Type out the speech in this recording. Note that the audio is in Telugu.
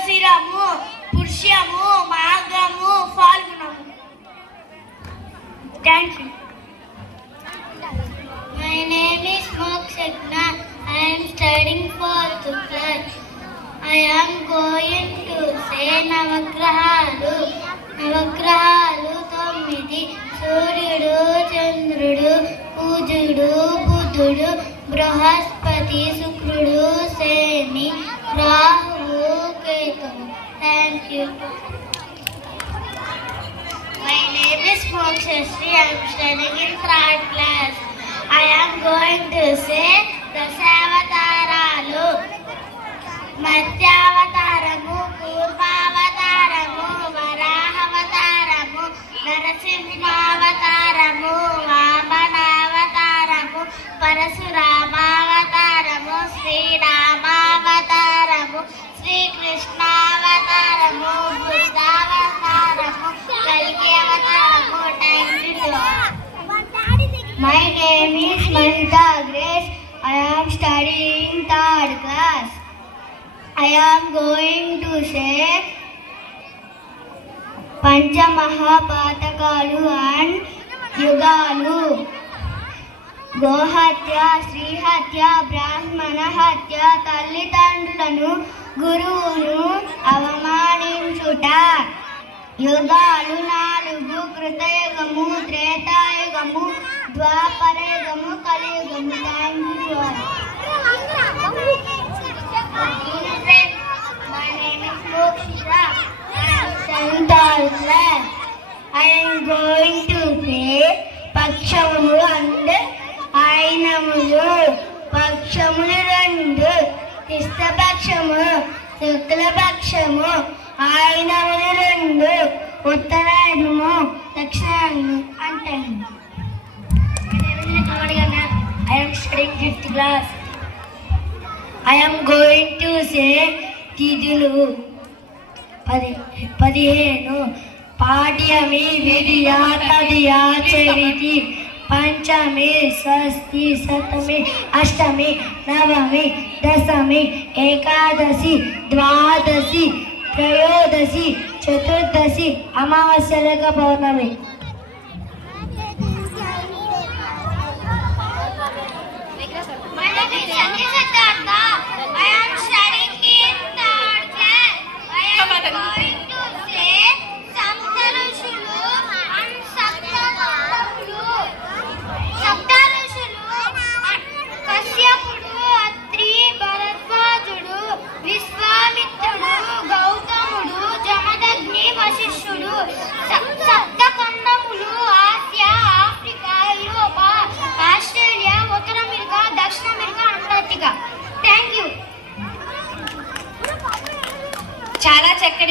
మృగశిరము, పుష్యము, మాఘము, ఫాల్గుణము. Thank you. My name is Mokshagna. I am studying 4th class. I am going to say నవగ్రహాలు. నవగ్రహాలు 9. సూర్యుడు, చంద్రుడు, కుజుడు, బుధుడు, బృహస్పతి, శుక్రుడు, శని, రాహువు, కేతువు. Thank you. My name is Mokshashree. I am studying in 3rd class. I am going to say దశావతారాలు. మత్స్యావతారము, కూర్మావతారము, వరాహవతారము, నరసింహావతారము, వామనావతారము, పరశురామావతారము, శ్రీరామావతారము, శ్రీకృష్ణావతారము, బుద్ధావతారము, కల్కి అవతారము. My name is Manita Grace. I am studying 3rd class. I am going to say పంచమహాపాతకాలు and యుగాలు. గోహత్య, శ్రీహత్య, బ్రాహ్మణ హత్య, తల్లిదండ్రులను, గురువును అవమానించుట. యుగాలు 4: కృతయుగము, త్రేతాయుగము, ద్వాపరయుగము, కలియుగము. Thank you. My name is Mokshita. I am 7th class. I am going to say పక్షములు and ఆయనములు. పక్షములు 2: కృష్ణపక్షము, శుక్లపక్షము. ఆయనములు 2: ఉత్తరాయణము, దక్షిణాయనము. అంటాను. I am studying 5th class. I am going to say తిథులు 15: పాడ్యమి, విద్య, తదియ, చవితి. పంచమి, షష్ఠి, సప్తమి, అష్టమి, నవమి, దశమి, ఏకాదశి, ద్వాదశి, త్రయోదశి, చతుర్దశి, అమావాస్య లేక పౌర్ణమి. My name is Sanjay Siddhartha. I am